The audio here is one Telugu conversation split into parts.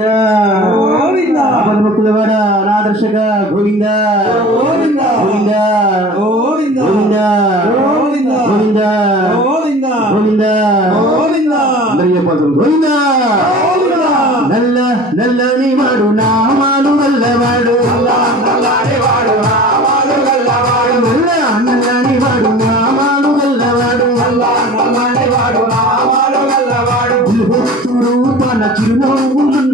గోవింద ముక్కులవాడ అనాదర్శక గోవింద గోవింద గోవింద గోవింద గోవింద గోవింద గోవింద గోవింద గోవింద అందరూ చెప్పాల్సింది గోవింద నల్ల నల్లని వాడు నామాలు వల్లవాడు నల్లాడివాడు రామాలు గల్లవాడు నల్ల నల్లని వాడు నామాలు వల్లవాడు నల్లా నల్లాడివాడు రామాలు గల్లవాడు భక్తుడు తన చిరునవ్వులున్నవాడు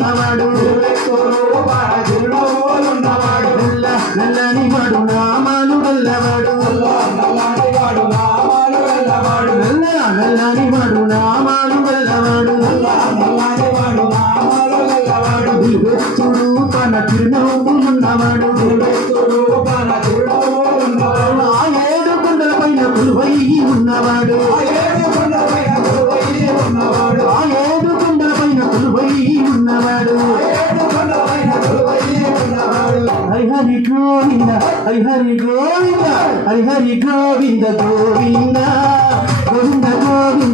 గల్లవాడు గల్లవాడు ఆ ఏడు కొండల పైన కొలువై ఉన్నవాడు ఆ ఏడు కొండల పైన కొలువై ఉన్నవాడు హరి గోవింద హరి హరి గోవింద హరి హరి గోవింద గోవింద గోవింద గోవింద.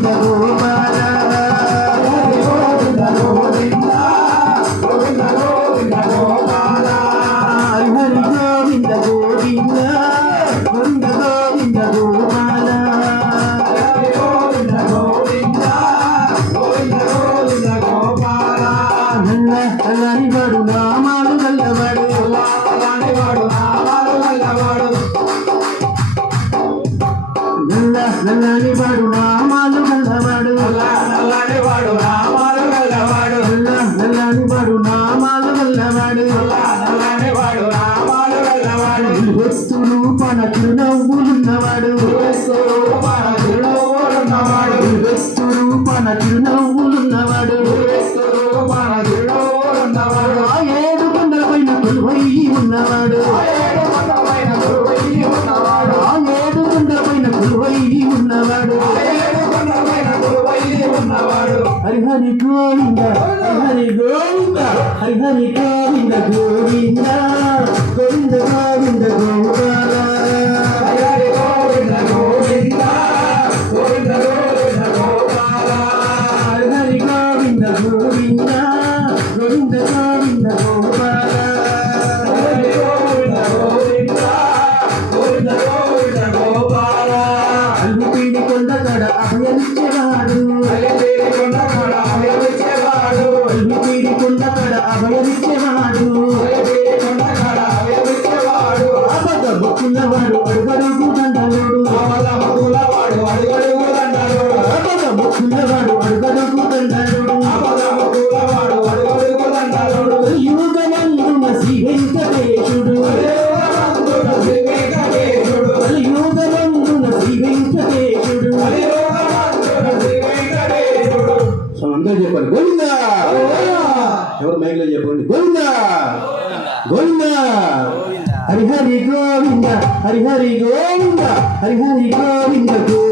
నామాలు గల్లవాడు వాడు నామాలు గల్లవాడు నల్ల నల్లని వాడు నామాలు గల్లవాడు నల్లని వాడు నామాలు గల్లవాడు నల్ల నల్లని వాడు నామాలు గల్లవాడు నల్లని వాడు నామాలు గల్లవాడు వస్తులు పనకులు నవ్వులున్నవాడు వస్తులు పనకులు నవ్వులున్నవాడు వస్తులు పనకులు నవ్వు హరి గోవింద హరి గోవింద హరిహరి గోవింద గోవింద గోవింద గోవింద గోపాల. హరి గోవింద గోవింద గోవింద గోవింద గోవింద వెలిపించేవాడు అబద్ధము చిన్నవాడు అడుగడుగు దండలుడు. అబద్ధము చిన్నవాడు అడుగడుగు దండలుడు. యుగమందున శ్రీ వెంకటేశుడు యుగమందున శ్రీ వెంకటేశుడు అందరూ గోవిందా ఎవరు మైక్లో చెప్పండి? గోవింద! గోవింద! హరిహరి గోవింద! హరిహరి గోవింద! హరిహరి గోవింద గోవింద!